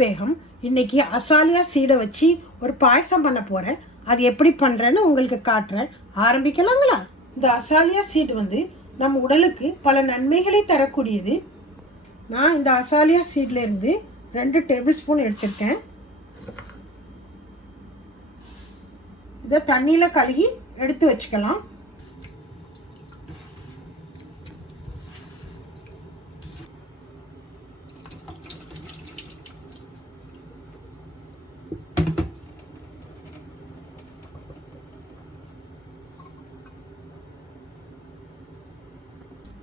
பேகம் இன்னைக்கு அசாலியா சீடை வச்சு ஒரு பாயசம் பண்ண போகிறேன். அது எப்படி பண்ணுறேன்னு உங்களுக்கு காட்டுறேன். ஆரம்பிக்கலாங்களா? இந்த அசாலியா சீடு வந்து நம்ம உடலுக்கு பல நன்மைகளை தரக்கூடியது. நான் இந்த அசாலியா சீட்லேருந்து 2 டேபிள் ஸ்பூன் எடுத்திருக்கேன். இதை தண்ணியில் கழுகி எடுத்து வச்சுக்கலாம்.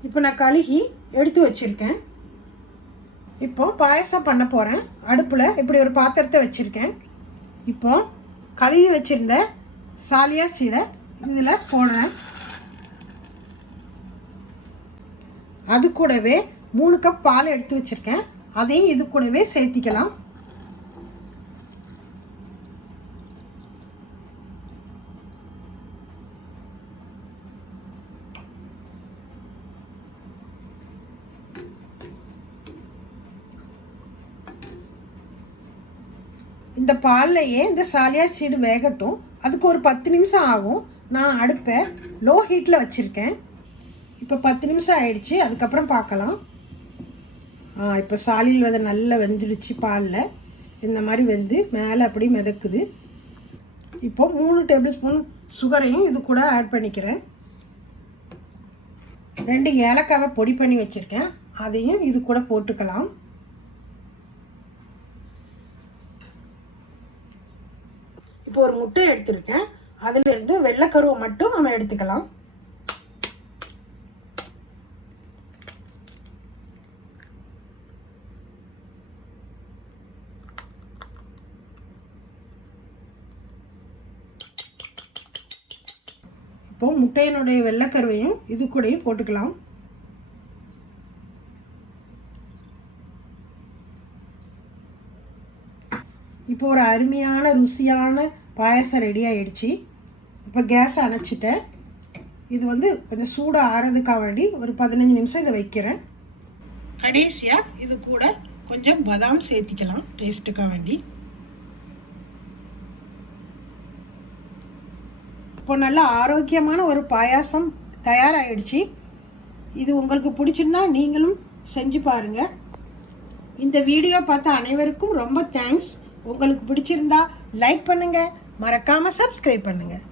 இப்போ நான் கழுகி எடுத்து வச்சுருக்கேன். இப்போ பாயசம் பண்ண போகிறேன். அடுப்பில் இப்படி ஒரு பாத்திரத்தை வச்சுருக்கேன். இப்போ கழுகி வச்சுருந்த சாலியா சீடை இதில் போடுறேன். அது கூடவே 3 கப் பால் எடுத்து வச்சுருக்கேன். அதையும் இது கூடவே சேர்த்திக்கலாம். இந்த பால்லையே இந்த சாலியா சீடு வேகட்டும். அதுக்கு ஒரு 10 நிமிஷம் ஆகும். நான் அடுப்பை லோ ஹீட்டில் வச்சுருக்கேன். இப்போ 10 நிமிஷம் ஆயிடுச்சு. அதுக்கப்புறம் பார்க்கலாம். இப்போ சாலியில் விதை நல்லா வெந்துடுச்சு. பாலில் இந்த மாதிரி வெந்து மேலே அப்படி மிதக்குது. இப்போ 3 டேபிள் ஸ்பூன் சுகரையும் இது கூட ஆட் பண்ணிக்கிறேன். 2 ஏலக்காவை பொடி பண்ணி வச்சுருக்கேன். அதையும் இது கூட போட்டுக்கலாம். இப்போ ஒரு முட்டை எடுத்துருக்கேன். அதிலிருந்து வெள்ளைக்கருவை மட்டும் நம்ம எடுத்துக்கலாம். இப்போ முட்டையினுடைய வெள்ளைக்கருவையும் இது கூடயும் போட்டுக்கலாம். இப்போ ஒரு அருமையான ருசியான பாயசம் ரெடி ஆகிடுச்சு. இப்போ கேஸை அணைச்சிட்டேன். இது வந்து கொஞ்சம் சூடாக ஆறதுக்காக வேண்டி ஒரு 15 நிமிஷம் இதை வைக்கிறேன். கடைசியாக இது கூட கொஞ்சம் பாதாம் சேர்த்திக்கலாம் டேஸ்ட்டுக்காக வேண்டி. இப்போ நல்ல ஆரோக்கியமான ஒரு பாயாசம் தயாராகிடுச்சு. இது உங்களுக்கு பிடிச்சிருந்தா நீங்களும் செஞ்சு பாருங்கள். இந்த வீடியோ பார்த்த அனைவருக்கும் ரொம்ப தேங்க்ஸ். உங்களுக்கு பிடிச்சிருந்தா லைக் பண்ணுங்கள், மறக்காமல் சப்ஸ்கிரைப் பண்ணுங்கள்.